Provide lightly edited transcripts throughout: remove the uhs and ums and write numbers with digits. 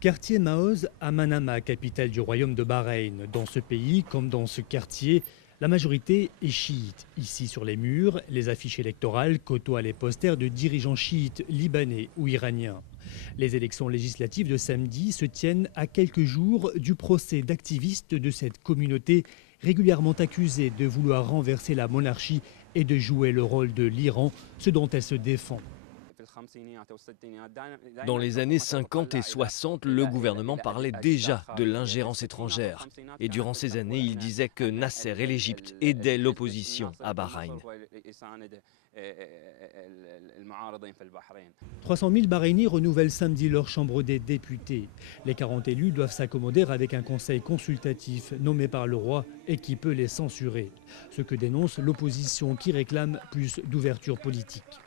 Quartier Maoz à Manama, capitale du royaume de Bahreïn. Dans ce pays, comme dans ce quartier, la majorité est chiite. Ici sur les murs, les affiches électorales côtoient les posters de dirigeants chiites libanais ou iraniens. Les élections législatives de samedi se tiennent à quelques jours du procès d'activistes de cette communauté régulièrement accusée de vouloir renverser la monarchie et de jouer le rôle de l'Iran, ce dont elle se défend. Dans les années 50 et 60, le gouvernement parlait déjà de l'ingérence étrangère. Et durant ces années, il disait que Nasser et l'Égypte aidaient l'opposition à Bahreïn. 300 000 Bahreïniens renouvellent samedi leur chambre des députés. Les 40 élus doivent s'accommoder avec un conseil consultatif nommé par le roi et qui peut les censurer. Ce que dénonce l'opposition qui réclame plus d'ouverture politique.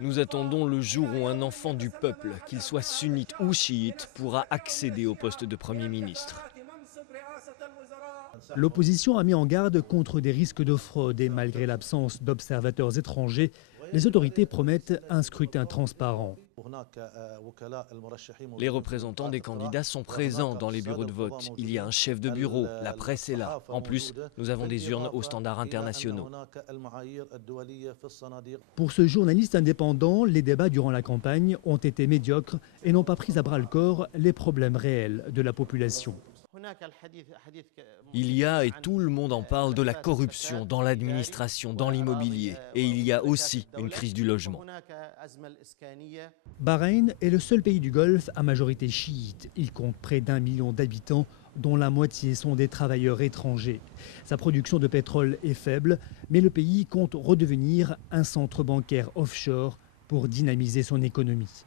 Nous attendons le jour où un enfant du peuple, qu'il soit sunnite ou chiite, pourra accéder au poste de Premier ministre. L'opposition a mis en garde contre des risques de fraude et malgré l'absence d'observateurs étrangers, les autorités promettent un scrutin transparent. Les représentants des candidats sont présents dans les bureaux de vote. Il y a un chef de bureau, la presse est là. En plus, nous avons des urnes aux standards internationaux. Pour ce journaliste indépendant, les débats durant la campagne ont été médiocres et n'ont pas pris à bras le corps les problèmes réels de la population. Il y a, et tout le monde en parle, de la corruption dans l'administration, dans l'immobilier. Et il y a aussi une crise du logement. Bahreïn est le seul pays du Golfe à majorité chiite. Il compte près d'1 million d'habitants, dont la moitié sont des travailleurs étrangers. Sa production de pétrole est faible, mais le pays compte redevenir un centre bancaire offshore pour dynamiser son économie.